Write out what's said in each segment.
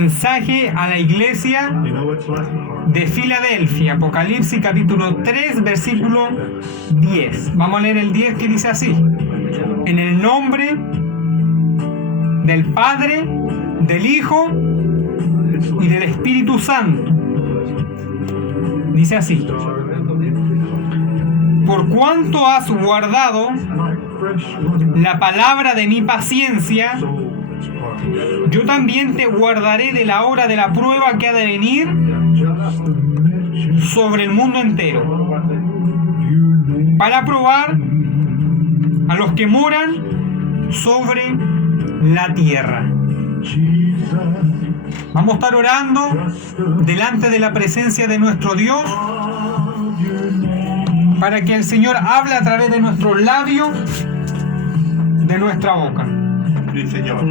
mensaje a la iglesia de Filadelfia, Apocalipsis capítulo 3, versículo 10. Vamos a leer el 10 que dice así: en el nombre del Padre, del Hijo y del Espíritu Santo. Dice así: por cuanto has guardado la palabra de mi paciencia, yo también te guardaré de la hora de la prueba que ha de venir sobre el mundo entero, para probar a los que moran sobre la tierra. Vamos a estar orando delante de la presencia de nuestro Dios para que el Señor hable a través de nuestros labios, de nuestra boca. Sí, Señor.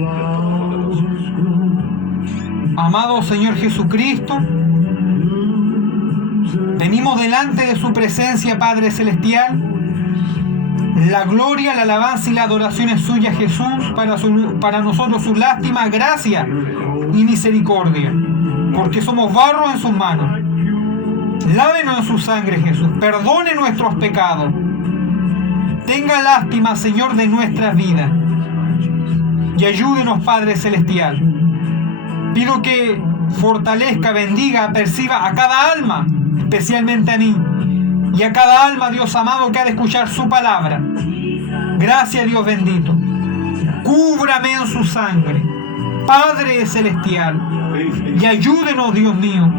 Amado Señor Jesucristo, venimos delante de su presencia, Padre Celestial. La gloria, la alabanza y la adoración es suya, Jesús, para nosotros su lástima, gracia y misericordia, porque somos barro en sus manos. Lávenos en su sangre, Jesús, perdone nuestros pecados. Tenga lástima, Señor, de nuestras vidas y ayúdenos, Padre Celestial. Pido que fortalezca, bendiga, perciba a cada alma, especialmente a mí, y a cada alma, Dios amado, que ha de escuchar su palabra. Gracias, Dios bendito. Cúbrame en su sangre, Padre Celestial, y ayúdenos, Dios mío,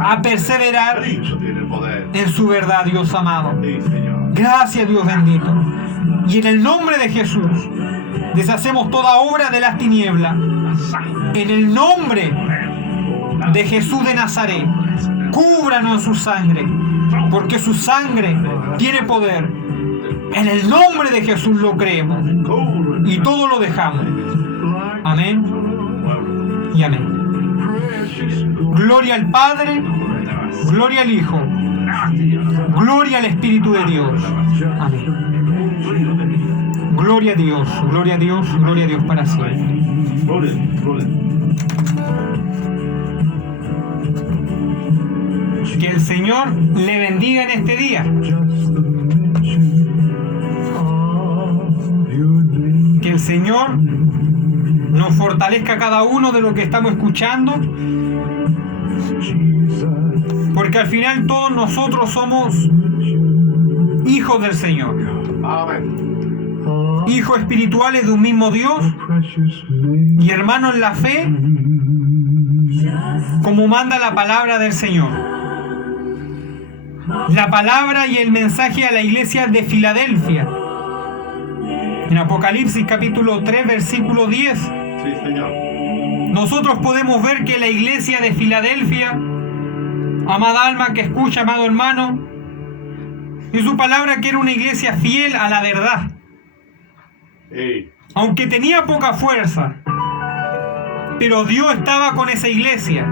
a perseverar en su verdad, Dios amado. Gracias, Dios bendito. Y en el nombre de Jesús, deshacemos toda obra de las tinieblas. En el nombre de Jesús de Nazaret, cúbranos en su sangre, porque su sangre tiene poder. En el nombre de Jesús lo creemos y todo lo dejamos. Amén y amén. Gloria al Padre, gloria al Hijo, gloria al Espíritu de Dios. Amén. Gloria a Dios, gloria a Dios, gloria a Dios para siempre. Que el Señor le bendiga en este día. Que el Señor nos fortalezca a cada uno de lo que estamos escuchando, porque al final todos nosotros somos hijos del Señor. Hijos espirituales de un mismo Dios y hermanos en la fe, como manda la palabra del Señor. La palabra y el mensaje a la iglesia de Filadelfia. En Apocalipsis capítulo 3, versículo 10. Sí, Señor. Nosotros podemos ver que la iglesia de Filadelfia, amada alma que escucha, amado hermano, y su palabra que era una iglesia fiel a la verdad. Aunque tenía poca fuerza, pero Dios estaba con esa iglesia.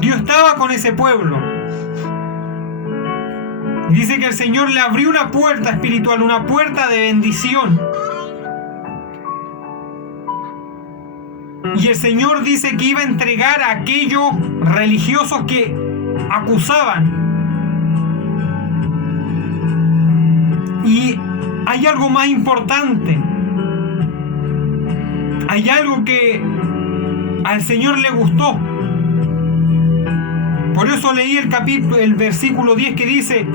Dios estaba con ese pueblo. Y dice que el Señor le abrió una puerta espiritual, una puerta de bendición. Y el Señor dice que iba a entregar a aquellos religiosos que acusaban. Y hay algo más importante. Hay algo que al Señor le gustó. Por eso leí el versículo 10 que dice: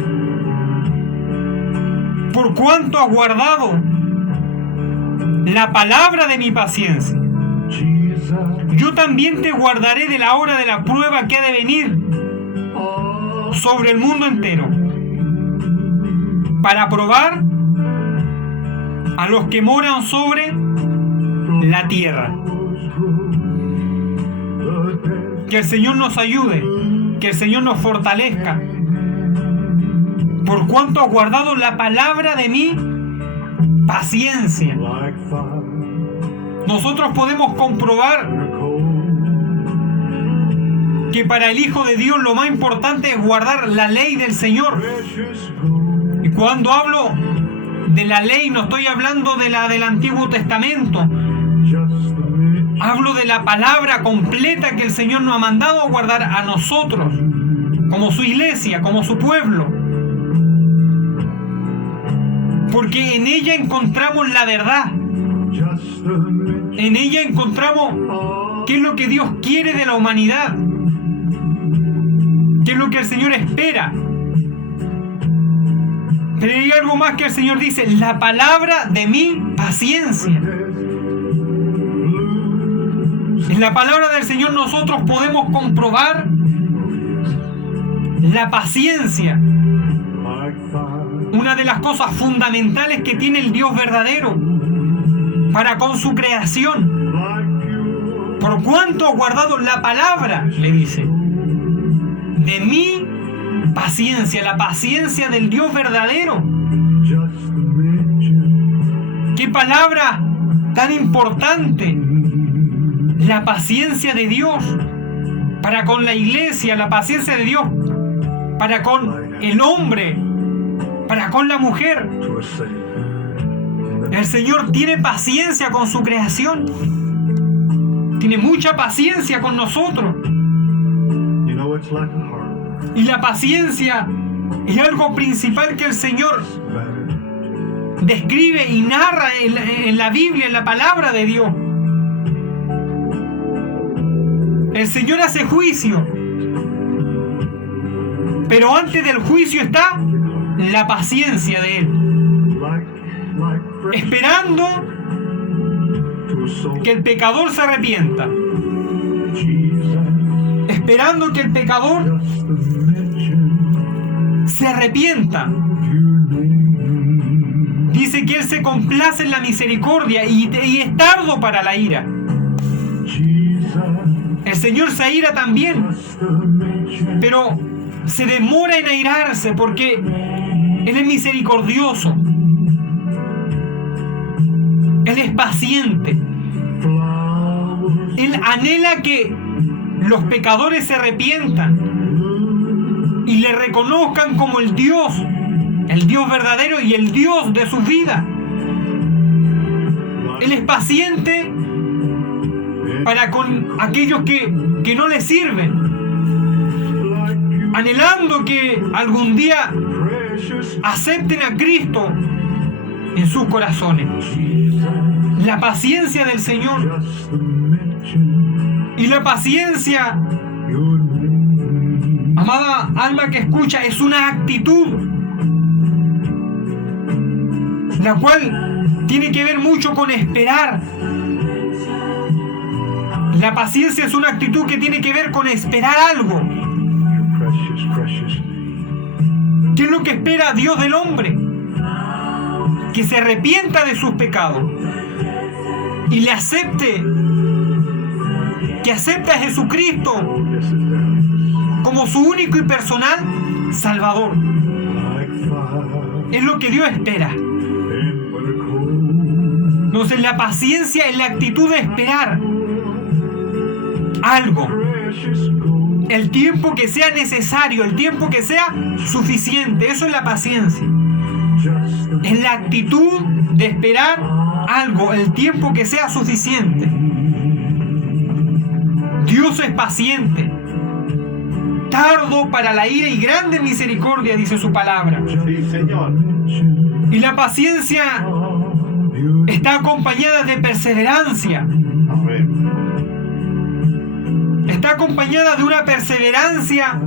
por cuanto has guardado la palabra de mi paciencia, yo también te guardaré de la hora de la prueba que ha de venir sobre el mundo entero, para probar a los que moran sobre la tierra. Que el Señor nos ayude, que el Señor nos fortalezca. Por cuanto has guardado la palabra de mi paciencia. Nosotros podemos comprobar que para el Hijo de Dios lo más importante es guardar la ley del Señor. Y cuando hablo de la ley, no estoy hablando de la del Antiguo Testamento, Hablo de la palabra completa que el Señor nos ha mandado a guardar a nosotros, como su iglesia, como su pueblo. Porque en ella encontramos la verdad. En ella encontramos qué es lo que Dios quiere de la humanidad. Qué es lo que el Señor espera. Pero hay algo más que el Señor dice: la palabra de mi paciencia. En la palabra del Señor nosotros podemos comprobar la paciencia. Una de las cosas fundamentales que tiene el Dios verdadero para con su creación. Por cuanto ha guardado la palabra, le dice, de mi paciencia, la paciencia del Dios verdadero. ¡Qué palabra tan importante! La paciencia de Dios para con la iglesia, la paciencia de Dios para con el hombre, para con la mujer. El Señor tiene paciencia con su creación. Tiene mucha paciencia con nosotros. Y la paciencia es algo principal que el Señor describe y narra en la Biblia, en la palabra de Dios. El Señor hace juicio, pero antes del juicio está la paciencia de Él, esperando que el pecador se arrepienta, esperando que el pecador se arrepienta. Dice que Él se complace en la misericordia y es tardo para la ira. El Señor se aira también, pero se demora en airarse porque Él es misericordioso. Él es paciente. Él anhela que los pecadores se arrepientan y le reconozcan como el Dios verdadero y el Dios de su vida. Él es paciente para con aquellos que no le sirven, anhelando que algún día acepten a Cristo en sus corazones. La paciencia del Señor. Y la paciencia, amada alma que escucha, es una actitud, la cual tiene que ver mucho con esperar. La paciencia es una actitud que tiene que ver con esperar algo. ¿Qué es lo que espera Dios del hombre? Que se arrepienta de sus pecados y le acepte, que acepte a Jesucristo como su único y personal Salvador. Es lo que Dios espera. Entonces la paciencia es la actitud de esperar algo, el tiempo que sea necesario, el tiempo que sea suficiente. Eso es la paciencia. Es la actitud de esperar algo, el tiempo que sea suficiente. Dios es paciente, tardo para la ira y grande misericordia, dice su palabra. Sí, Señor. Y la paciencia está acompañada de perseverancia. Amén. Está acompañada de una perseverancia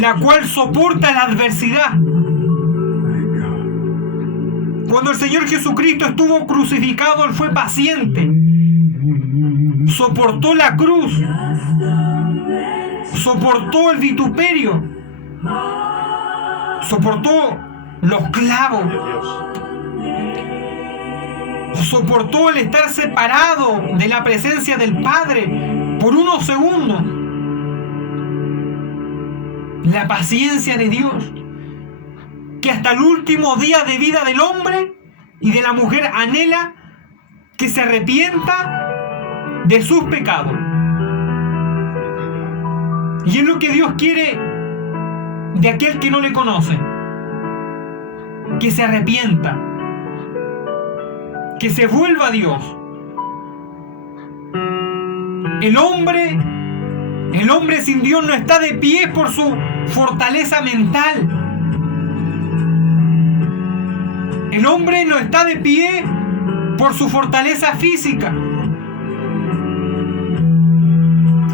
la cual soporta la adversidad. Cuando el Señor Jesucristo estuvo crucificado, Él fue paciente. Soportó la cruz. Soportó el vituperio. Soportó los clavos. Soportó el estar separado de la presencia del Padre por unos segundos. La paciencia de Dios, que hasta el último día de vida del hombre y de la mujer anhela que se arrepienta de sus pecados. Y es lo que Dios quiere de aquel que no le conoce, que se arrepienta, que se vuelva a Dios, El hombre sin Dios no está de pie por su fortaleza mental. El hombre no está de pie por su fortaleza física.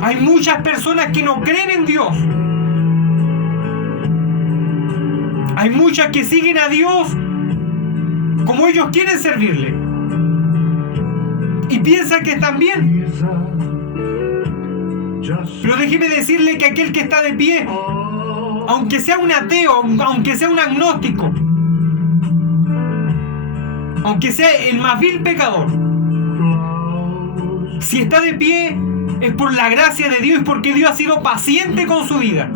Hay muchas personas que no creen en Dios. Hay muchas que siguen a Dios como ellos quieren servirle. Y piensan que están bien. Pero déjeme decirle que aquel que está de pie, aunque sea un ateo, aunque sea un agnóstico, aunque sea el más vil pecador, si está de pie es por la gracia de Dios, porque Dios ha sido paciente con su vida.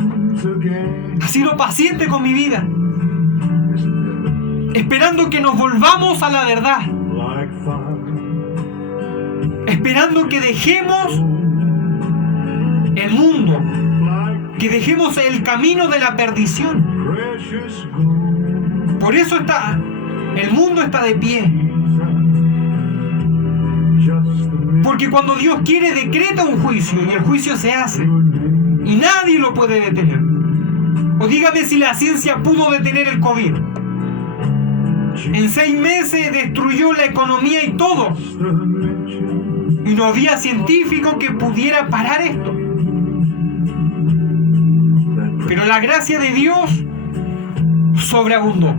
Ha sido paciente con mi vida, esperando que nos volvamos a la verdad, esperando que dejemos el mundo, que dejemos el camino de la perdición. Por eso el mundo está de pie. Porque cuando Dios quiere, decreta un juicio, y el juicio se hace, y nadie lo puede detener. O dígame si la ciencia pudo detener el COVID. En 6 meses destruyó la economía y todo, y no había científico que pudiera parar esto. Pero la gracia de Dios sobreabundó.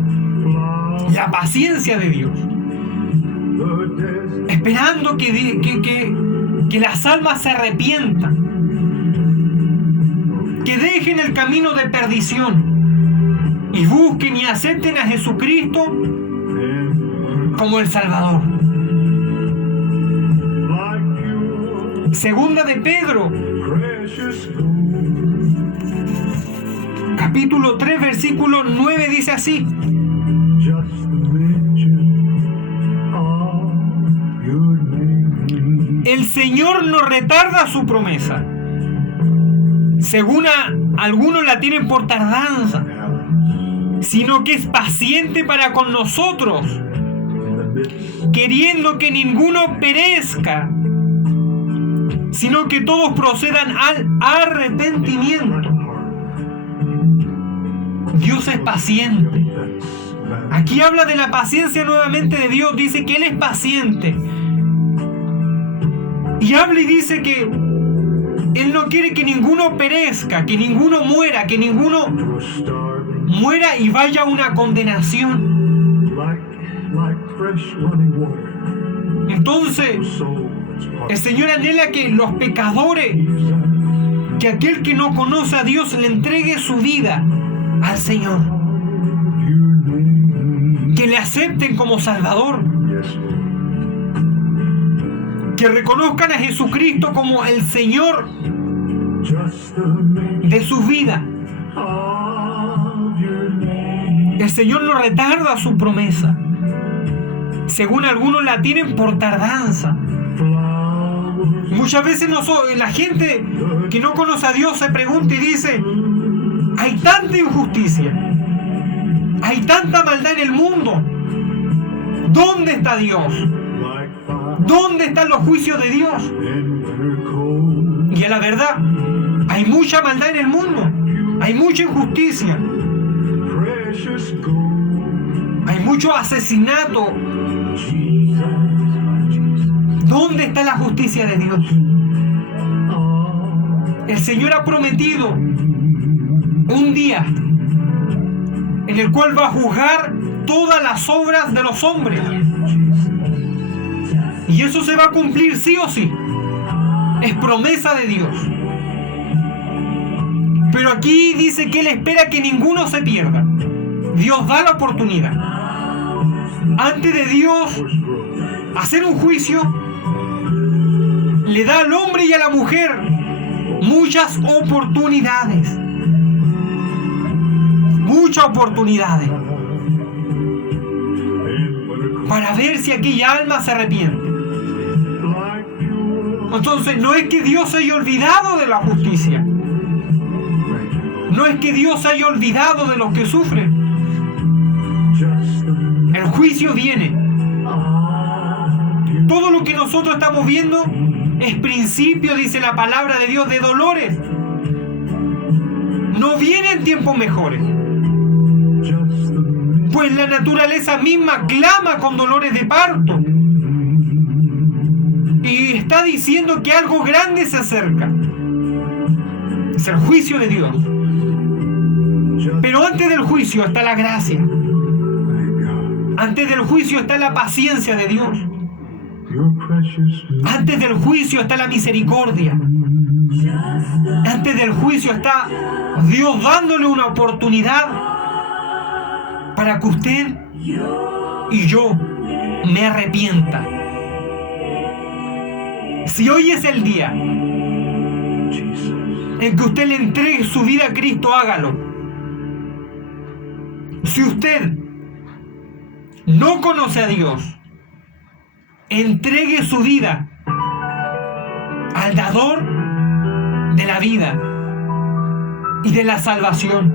La paciencia de Dios, esperando que las almas se arrepientan, que dejen el camino de perdición y busquen y acepten a Jesucristo como el Salvador. Segunda de Pedro, capítulo 3, versículo 9 dice así: el Señor no retarda su promesa, según algunos la tienen por tardanza, sino que es paciente para con nosotros, queriendo que ninguno perezca, sino que todos procedan al arrepentimiento. Dios es paciente. Aquí habla de la paciencia nuevamente de Dios. Dice que Él es paciente. Y habla y dice que Él no quiere que ninguno perezca, que ninguno muera, que ninguno muera y vaya a una condenación. Entonces, el Señor anhela que los pecadores, que aquel que no conoce a Dios, le entregue su vida al Señor, que le acepten como Salvador, que reconozcan a Jesucristo como el Señor de su vida. El Señor no retarda su promesa, según algunos la tienen por tardanza. Muchas veces la gente que no conoce a Dios se pregunta y dice: hay tanta injusticia, hay tanta maldad en el mundo, ¿dónde está Dios? ¿Dónde están los juicios de Dios? Y a la verdad, hay mucha maldad en el mundo, hay mucha injusticia, hay mucho asesinato. ¿Dónde está la justicia de Dios? El Señor ha prometido un día en el cual va a juzgar todas las obras de los hombres. Y eso se va a cumplir sí o sí. Es promesa de Dios. Pero aquí dice que Él espera que ninguno se pierda. Dios da la oportunidad. Antes de Dios hacer un juicio, le da al hombre y a la mujer muchas oportunidades. Muchas oportunidades para ver si aquella alma se arrepiente. Entonces, no es que Dios se haya olvidado de la justicia. No es que Dios se haya olvidado de los que sufren. El juicio viene. Todo lo que nosotros estamos viendo es principio, dice la palabra de Dios, de dolores. No vienen tiempos mejores, pues la naturaleza misma clama con dolores de parto y está diciendo que algo grande se acerca. Es el juicio de Dios. Pero antes del juicio está la gracia. Antes del juicio está la paciencia de Dios. Antes del juicio está la misericordia. Antes del juicio está Dios dándole una oportunidad para que usted y yo me arrepienta. Si hoy es el día en que usted le entregue su vida a Cristo, hágalo. Si usted no conoce a Dios, entregue su vida al dador de la vida y de la salvación.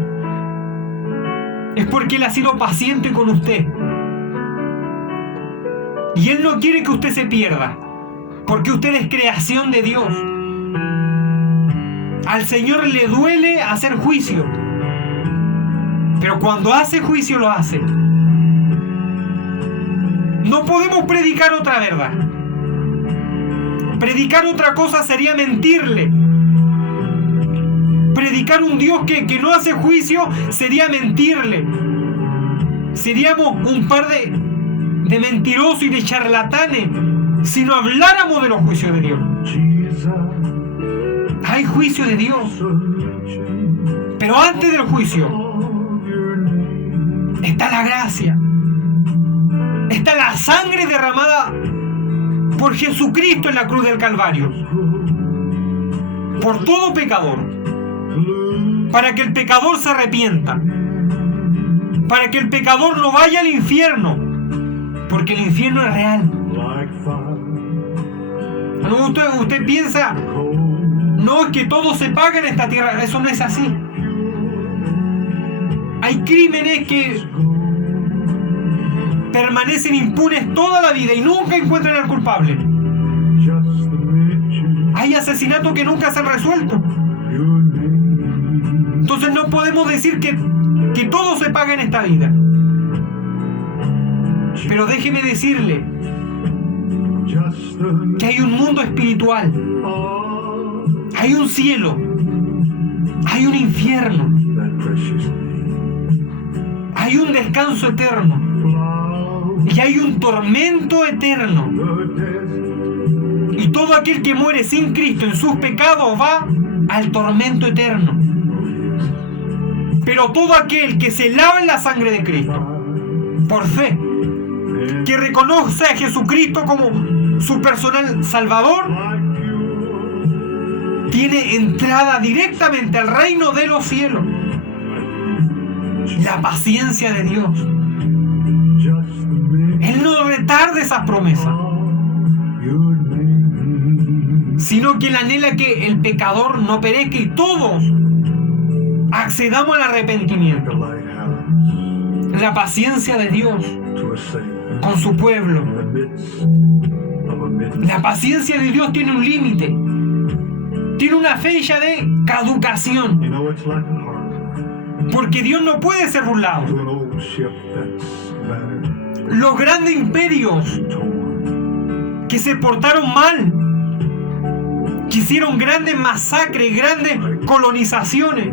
Es porque Él ha sido paciente con usted. Y Él no quiere que usted se pierda, porque usted es creación de Dios. Al Señor le duele hacer juicio, pero cuando hace juicio lo hace. No podemos predicar otra verdad. Predicar otra cosa sería mentirle. Predicar un Dios que no hace juicio sería mentirle. Seríamos un par de mentirosos y de charlatanes si no habláramos de los juicios de Dios. Hay juicio de Dios, pero antes del juicio está la gracia, está la sangre derramada por Jesucristo en la cruz del Calvario, por todo pecador, para que el pecador se arrepienta, para que el pecador no vaya al infierno, porque el infierno es real. Usted piensa, no, es que todo se paga en esta tierra. Eso no es así. Hay crímenes que permanecen impunes toda la vida y nunca encuentran al culpable. Hay asesinatos que nunca se han resuelto. Entonces no podemos decir que todo se paga en esta vida. Pero déjeme decirle que hay un mundo espiritual. Hay un cielo, hay un infierno, hay un descanso eterno y hay un tormento eterno. Y todo aquel que muere sin Cristo en sus pecados va al tormento eterno. Pero todo aquel que se lava en la sangre de Cristo, por fe, que reconoce a Jesucristo como su personal Salvador, tiene entrada directamente al reino de los cielos. La paciencia de Dios. Él no retarda esas promesas, sino que Él anhela que el pecador no perezca y todos accedamos al arrepentimiento. La paciencia de Dios con su pueblo. La paciencia de Dios tiene un límite. Tiene una fecha de caducación. Porque Dios no puede ser burlado. Los grandes imperios que se portaron mal, que hicieron grandes masacres, grandes colonizaciones,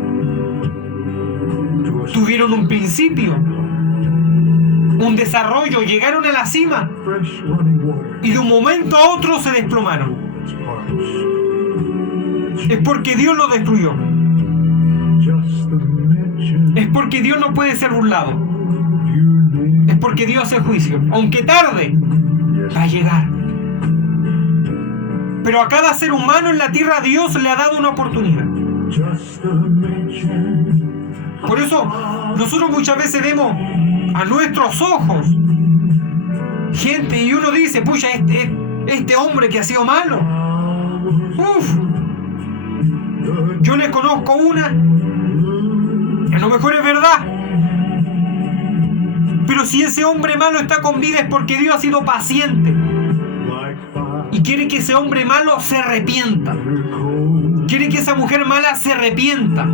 tuvieron un principio, un desarrollo, llegaron a la cima y de un momento a otro se desplomaron. Es porque Dios lo destruyó. Es porque Dios no puede ser burlado. Es porque Dios hace juicio. Aunque tarde, va a llegar. Pero a cada ser humano en la tierra Dios le ha dado una oportunidad. Por eso nosotros muchas veces vemos a nuestros ojos gente y uno dice, pucha, este hombre que ha sido malo, yo le conozco una, a lo mejor es verdad, pero si ese hombre malo está con vida es porque Dios ha sido paciente. Y quiere que ese hombre malo se arrepienta. Quiere que esa mujer mala se arrepienta.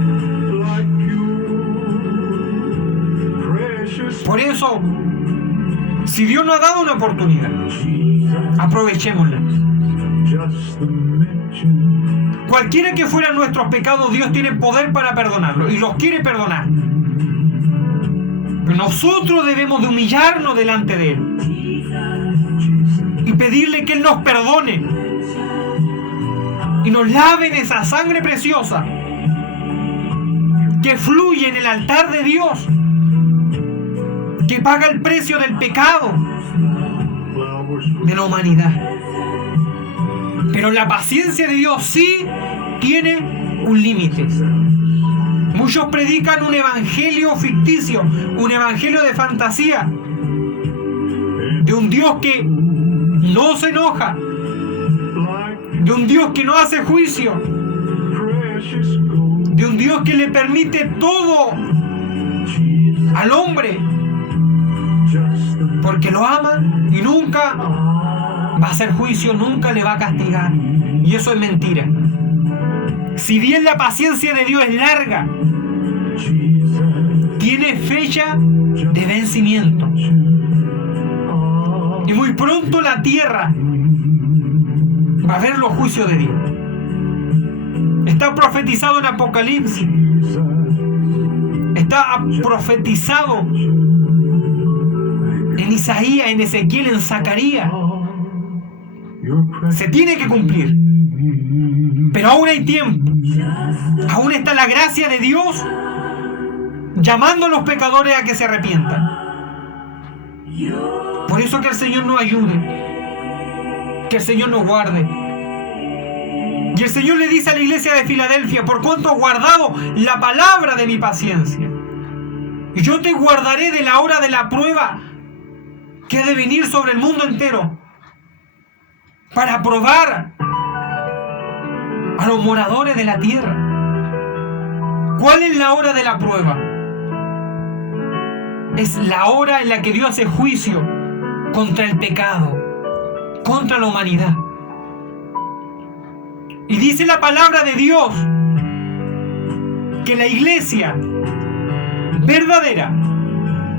Por eso, si Dios nos ha dado una oportunidad, aprovechémosla. Cualquiera que fueran nuestros pecados, Dios tiene poder para perdonarlos y los quiere perdonar. Pero nosotros debemos de humillarnos delante de Él y pedirle que Él nos perdone y nos lave en esa sangre preciosa que fluye en el altar de Dios, que paga el precio del pecado de la humanidad. Pero la paciencia de Dios sí tiene un límite. Muchos predican un evangelio ficticio, un evangelio de fantasía, de un Dios que no se enoja, de un Dios que no hace juicio, de un Dios que le permite todo al hombre porque lo ama y nunca va a hacer juicio, nunca le va a castigar. Y eso es mentira. Si bien la paciencia de Dios es larga, tiene fecha de vencimiento. Y muy pronto la tierra va a ver los juicios de Dios. Está profetizado en Apocalipsis. Está profetizado en Isaías, en Ezequiel, en Zacarías. Se tiene que cumplir. Pero aún hay tiempo. Aún está la gracia de Dios llamando a los pecadores a que se arrepientan. Por eso que el Señor nos ayude, que el Señor nos guarde. Y el Señor le dice a la iglesia de Filadelfia: por cuanto has guardado la palabra de mi paciencia, y yo te guardaré de la hora de la prueba que ha de venir sobre el mundo entero, para probar a los moradores de la tierra. ¿Cuál es la hora de la prueba? Es la hora en la que Dios hace juicio contra el pecado, contra la humanidad. Y dice la palabra de Dios que la iglesia verdadera,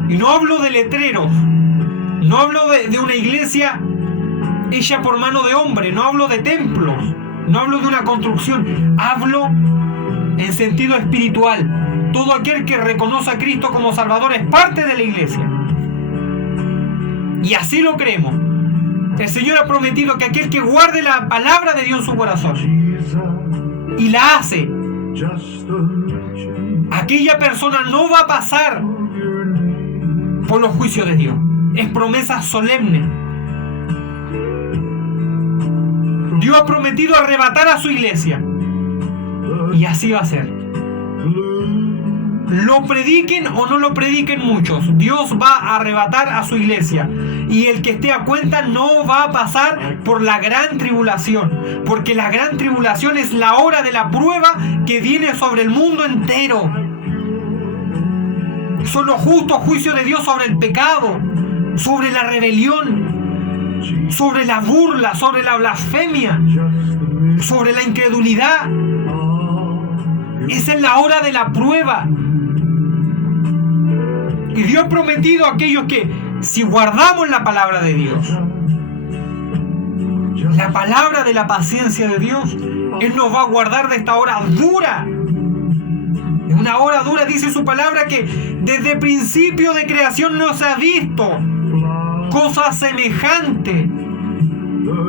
y no hablo de letreros, no hablo de una iglesia hecha por mano de hombre, no hablo de templos, no hablo de una construcción, hablo en sentido espiritual. Todo aquel que reconoce a Cristo como Salvador es parte de la iglesia. Y así lo creemos. El Señor ha prometido que aquel que guarde la palabra de Dios en su corazón y la hace, aquella persona no va a pasar por los juicios de Dios. Es promesa solemne. Dios ha prometido arrebatar a su iglesia. Y así va a ser. Lo prediquen o no lo prediquen muchos, Dios va a arrebatar a su iglesia. Y el que esté a cuenta no va a pasar por la gran tribulación, porque la gran tribulación es la hora de la prueba que viene sobre el mundo entero. Son los justos juicios de Dios sobre el pecado, sobre la rebelión, sobre la burla, sobre la blasfemia, sobre la incredulidad. Esa es la hora de la prueba. Y Dios ha prometido a aquellos que, si guardamos la palabra de Dios, la palabra de la paciencia de Dios, Él nos va a guardar de esta hora dura. En una hora dura, dice su palabra, que desde el principio de creación no se ha visto cosa semejante.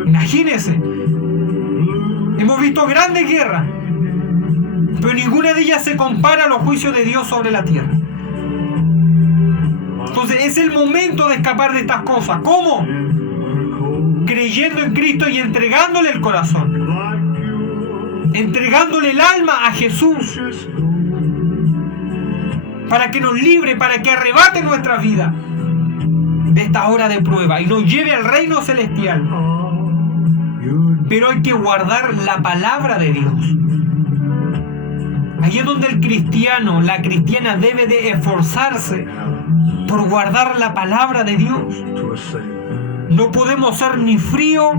Imagínense, hemos visto grandes guerras, pero ninguna de ellas se compara a los juicios de Dios sobre la tierra. Entonces es el momento de escapar de estas cosas. ¿Cómo? Creyendo en Cristo y entregándole el corazón, entregándole el alma a Jesús, para que nos libre, para que arrebate nuestra vida de esta hora de prueba y nos lleve al reino celestial. Pero hay que guardar la palabra de Dios. Allí es donde el cristiano, la cristiana debe de esforzarse por guardar la palabra de Dios. No podemos ser ni frío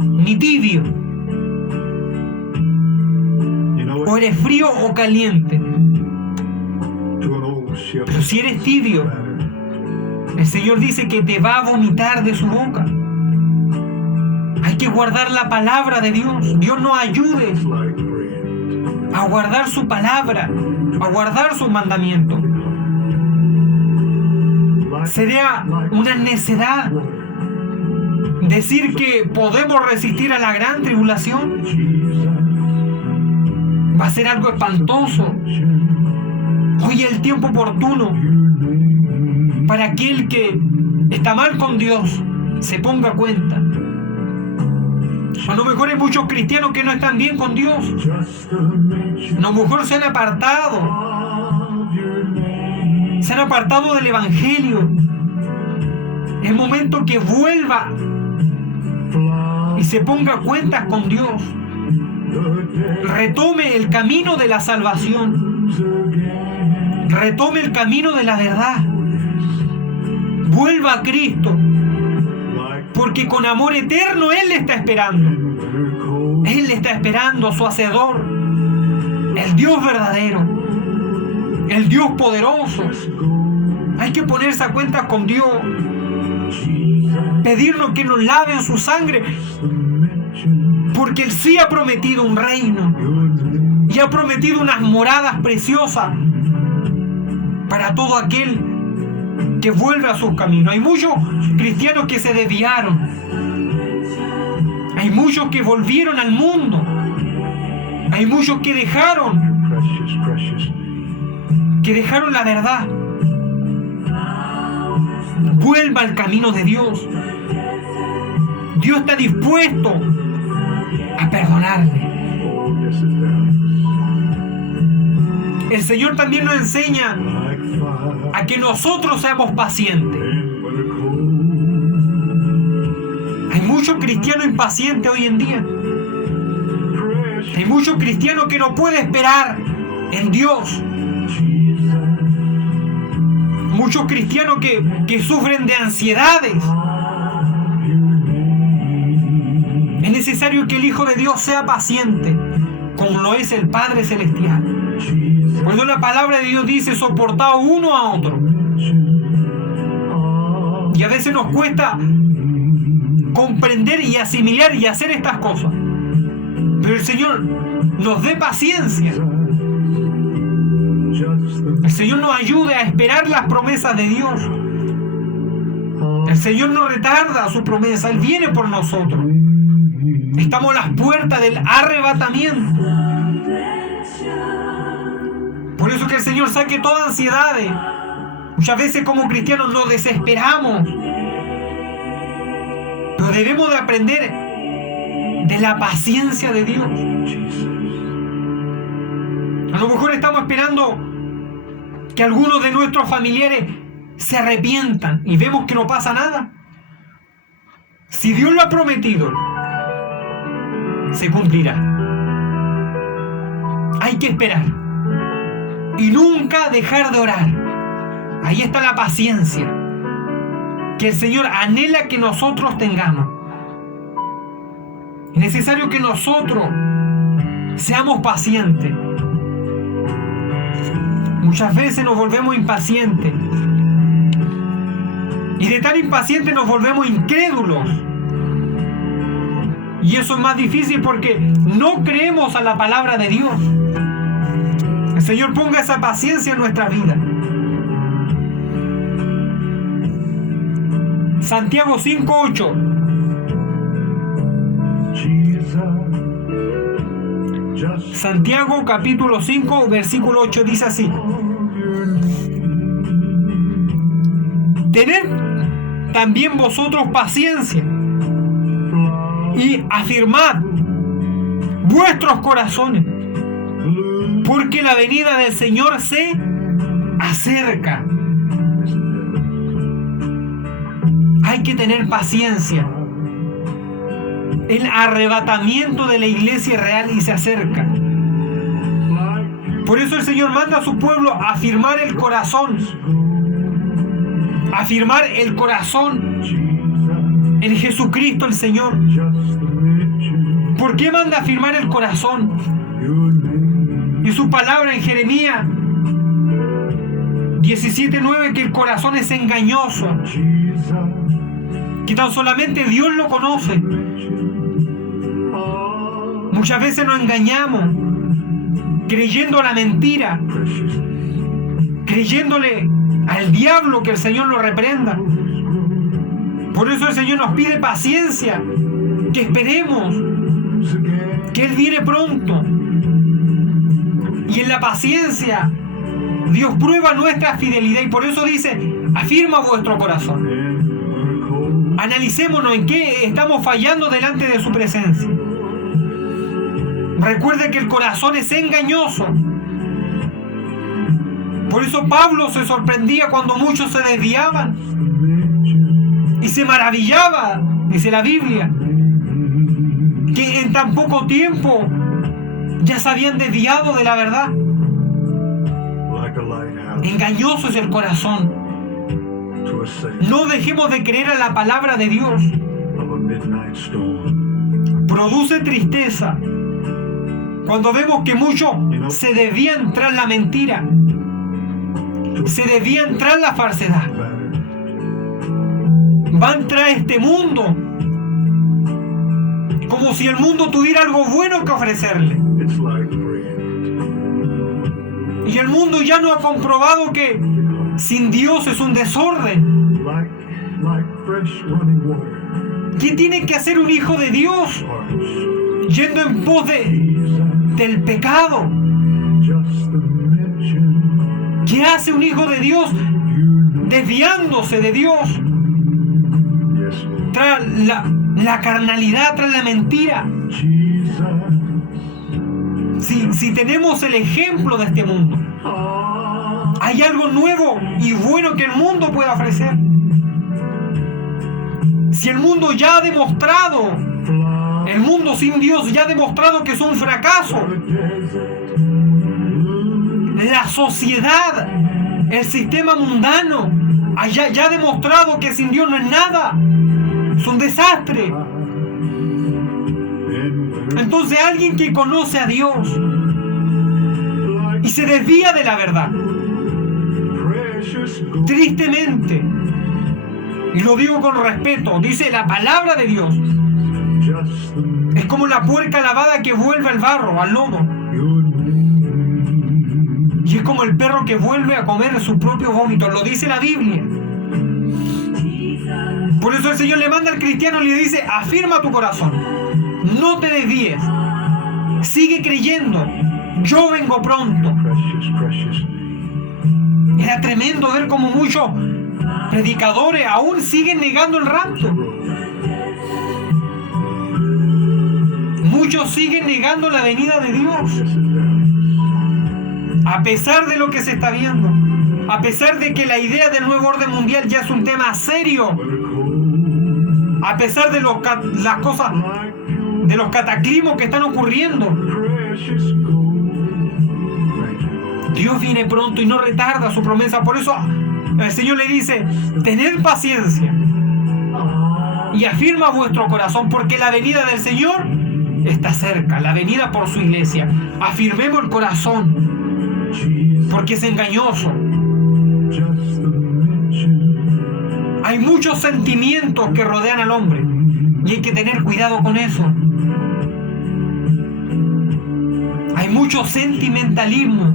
ni tibio. O eres frío o caliente. Pero si eres tibio, el Señor dice que te va a vomitar de su boca. Hay que guardar la palabra de Dios. Dios nos ayude a guardar su palabra, a guardar sus mandamientos. Sería una necedad decir que podemos resistir a la gran tribulación. Va a ser algo espantoso. Hoy es el tiempo oportuno para aquel que está mal con Dios se ponga cuenta. A lo mejor hay muchos cristianos que no están bien con Dios. A lo mejor se han apartado del Evangelio. Es momento que vuelva y se ponga cuentas con Dios. Retome el camino de la salvación. Retome el camino de la verdad. Vuelva a Cristo. Porque con amor eterno Él le está esperando. Él le está esperando, su Hacedor. El Dios verdadero. El Dios poderoso. Hay que ponerse a cuentas con Dios. Pedirnos que nos lave en su sangre. Porque Él sí ha prometido un reino. Y ha prometido unas moradas preciosas para todo aquel que vuelve a sus caminos. Hay muchos cristianos que se desviaron. Hay muchos que volvieron al mundo. Hay muchos que dejaron la verdad. Vuelva al camino de Dios. Dios está dispuesto a perdonarle. El Señor también nos enseña a que nosotros seamos pacientes. Hay muchos cristianos impacientes hoy en día. Hay muchos cristianos que no pueden esperar en Dios. Muchos cristianos que sufren de ansiedades. Es necesario que el Hijo de Dios sea paciente, como lo es el Padre Celestial. Cuando la palabra de Dios dice soportaos uno a otro. Y a veces nos cuesta comprender y asimilar y hacer estas cosas. Pero el Señor nos dé paciencia. El Señor nos ayude a esperar las promesas de Dios. El Señor no retarda su promesa. Él viene por nosotros. Estamos a las puertas del arrebatamiento. Por eso que el Señor saque toda ansiedad. Muchas veces como cristianos nos desesperamos. Pero debemos de aprender de la paciencia de Dios. A lo mejor estamos esperando que algunos de nuestros familiares se arrepientan y vemos que no pasa nada. Si Dios lo ha prometido, se cumplirá. Hay que esperar y nunca dejar de orar. Ahí está la paciencia que el Señor anhela que nosotros tengamos. Es necesario que nosotros seamos pacientes. Muchas veces nos volvemos impacientes y de tan impacientes nos volvemos incrédulos. Y eso es más difícil porque no creemos a la palabra de Dios. El Señor ponga esa paciencia en nuestra vida. Santiago 5:8. Santiago capítulo 5 versículo 8 dice así: tened también vosotros paciencia y afirmad vuestros corazones, porque la venida del Señor se acerca. Hay que tener paciencia. El arrebatamiento de la iglesia real y se acerca. Por eso el Señor manda a su pueblo a afirmar el corazón. Afirmar el corazón en Jesucristo el Señor. ¿Por qué manda afirmar el corazón? Y su palabra en Jeremías 17:9, que el corazón es engañoso, que tan solamente Dios lo conoce. Muchas veces nos engañamos creyendo a la mentira, creyéndole al diablo, que el Señor lo reprenda. Por eso el Señor nos pide paciencia, que esperemos, que Él viene pronto. Y en la paciencia Dios prueba nuestra fidelidad, y por eso dice: afirma vuestro corazón. Analicémonos en qué estamos fallando delante de su presencia. Recuerde que el corazón es engañoso. Por eso Pablo se sorprendía cuando muchos se desviaban y se maravillaba, dice la Biblia, que en tan poco tiempo ya se habían desviado de la verdad. Engañoso es el corazón. No dejemos de creer a la palabra de Dios. Produce tristeza cuando vemos que muchos se desvían tras la mentira, se desvían tras la falsedad, van tras este mundo como si el mundo tuviera algo bueno que ofrecerle. Y el mundo ya no ha comprobado que sin Dios es un desorden. ¿Qué tiene que hacer un hijo de Dios yendo en pos del pecado? ¿Qué hace un hijo de Dios desviándose de Dios tras la carnalidad, tras la mentira? Si tenemos el ejemplo de este mundo, hay algo nuevo y bueno que el mundo puede ofrecer. Si el mundo ya ha demostrado, el mundo sin Dios ya ha demostrado que es un fracaso. La sociedad, el sistema mundano, ya ha demostrado que sin Dios no es nada. Es un desastre. Entonces alguien que conoce a Dios y se desvía de la verdad, tristemente, y lo digo con respeto, dice la palabra de Dios, es como la puerca lavada que vuelve al barro, al lodo, y es como el perro que vuelve a comer su propio vómito. Lo dice la Biblia. Por eso el Señor le manda al cristiano y le dice: afirma tu corazón, no te desvíes, sigue creyendo, yo vengo pronto. Era tremendo ver cómo muchos predicadores aún siguen negando el rapto. Muchos siguen negando la venida de Dios, a pesar de lo que se está viendo, a pesar de que la idea del nuevo orden mundial ya es un tema serio, a pesar de las cosas, de los cataclismos que están ocurriendo. Dios viene pronto y no retarda su promesa. Por eso el Señor le dice: tened paciencia y afirma vuestro corazón, porque la venida del Señor está cerca, la venida por su iglesia. Afirmemos el corazón, porque es engañoso. Hay muchos sentimientos que rodean al hombre y hay que tener cuidado con eso. Hay mucho sentimentalismo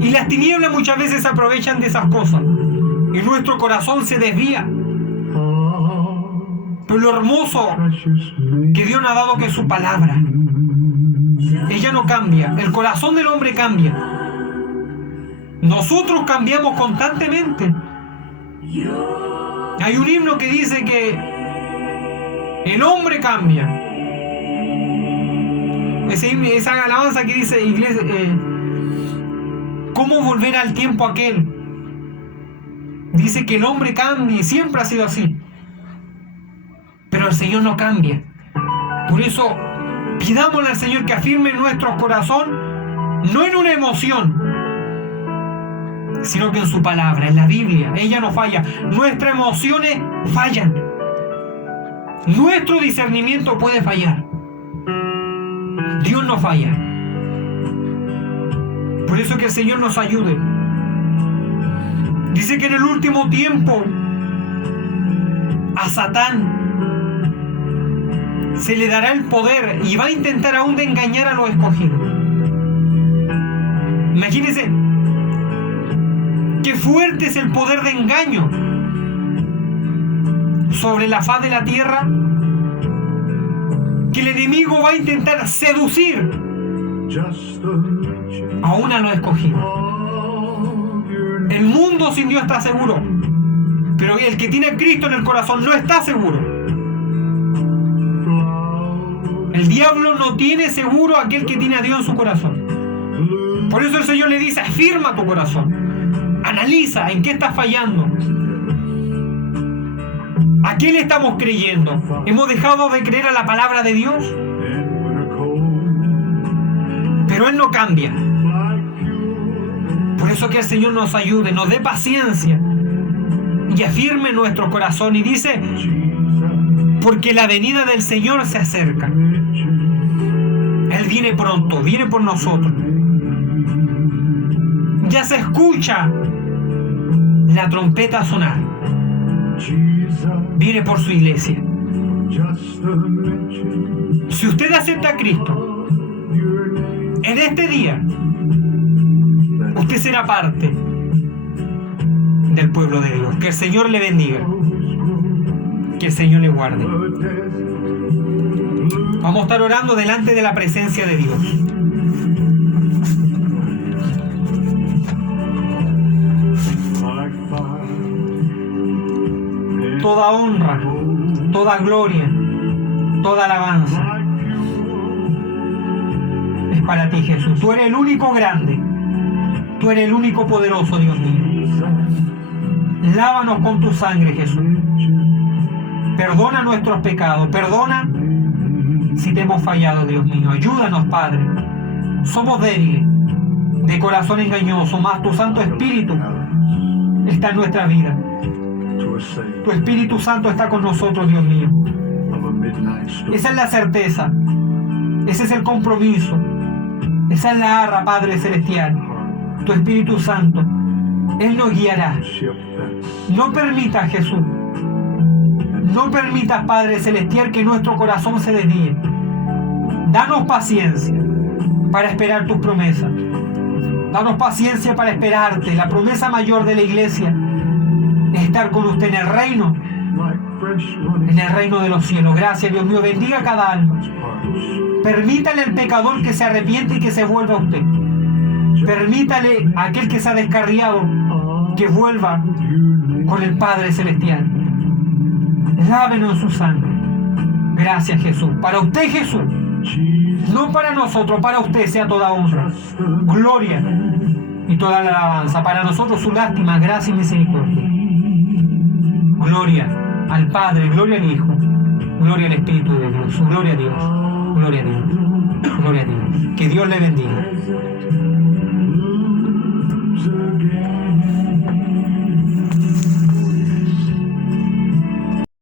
y las tinieblas muchas veces se aprovechan de esas cosas y nuestro corazón se desvía. Pero lo hermoso que Dios nos ha dado, que es su palabra, ella no cambia. El corazón del hombre cambia. Nosotros cambiamos constantemente. Hay un himno que dice que el hombre cambia. Esa alabanza que dice: iglesia, ¿cómo volver al tiempo aquel? Dice que el hombre cambia y siempre ha sido así. Pero el Señor no cambia. Por eso pidámosle al Señor que afirme nuestro corazón, no en una emoción, sino que en su palabra, en la Biblia. Ella no falla. Nuestras emociones fallan. Nuestro discernimiento puede fallar. Dios no falla. Por eso que el Señor nos ayude. Dice que en el último tiempo a Satán se le dará el poder y va a intentar aún de engañar a los escogidos. Imagínense qué fuerte es el poder de engaño sobre la faz de la tierra, que el enemigo va a intentar seducir aún a los escogidos. El mundo sin Dios está seguro, pero el que tiene a Cristo en el corazón no está seguro. El diablo no tiene seguro a aquel que tiene a Dios en su corazón. Por eso el Señor le dice: afirma tu corazón, analiza en qué estás fallando. ¿A qué le estamos creyendo? ¿Hemos dejado de creer a la palabra de Dios? Pero Él no cambia. Por eso que el Señor nos ayude, nos dé paciencia y afirme nuestro corazón. Y dice: porque la venida del Señor se acerca. Él viene pronto, viene por nosotros. Ya se escucha la trompeta sonar. Viene por su iglesia. Si usted acepta a Cristo en este día, usted será parte del pueblo de Dios. Que el Señor le bendiga, que el Señor le guarde. Vamos a estar orando delante de la presencia de Dios. Toda honra, toda gloria, toda alabanza es para ti, Jesús. Tú eres el único grande. Tú eres el único poderoso, Dios mío. Lávanos con tu sangre, Jesús. Perdona nuestros pecados. Perdona si te hemos fallado, Dios mío. Ayúdanos, Padre. Somos débiles, de corazón engañoso, mas tu Santo Espíritu está en nuestra vida. Tu Espíritu Santo está con nosotros, Dios mío. Esa es la certeza. Ese es el compromiso. Esa es la arra, Padre Celestial. Tu Espíritu Santo, Él nos guiará. No permitas, Jesús, no permitas, Padre Celestial, que nuestro corazón se desvíe. Danos paciencia para esperar tus promesas. Danos paciencia para esperarte. La promesa mayor de la iglesia es estar con usted en el reino de los cielos. Gracias, Dios mío. Bendiga cada alma. Permítale al pecador que se arrepiente y que se vuelva a usted. Permítale a aquel que se ha descarriado que vuelva con el Padre Celestial. Lávenos en su sangre. Gracias, Jesús. Para usted, Jesús. No para nosotros, para usted sea toda honra, gloria y toda la alabanza. Para nosotros su lástima, gracia y misericordia. Gloria al Padre, gloria al Hijo, gloria al Espíritu de Dios. Gloria a Dios, gloria a Dios, gloria a Dios. Que Dios le bendiga.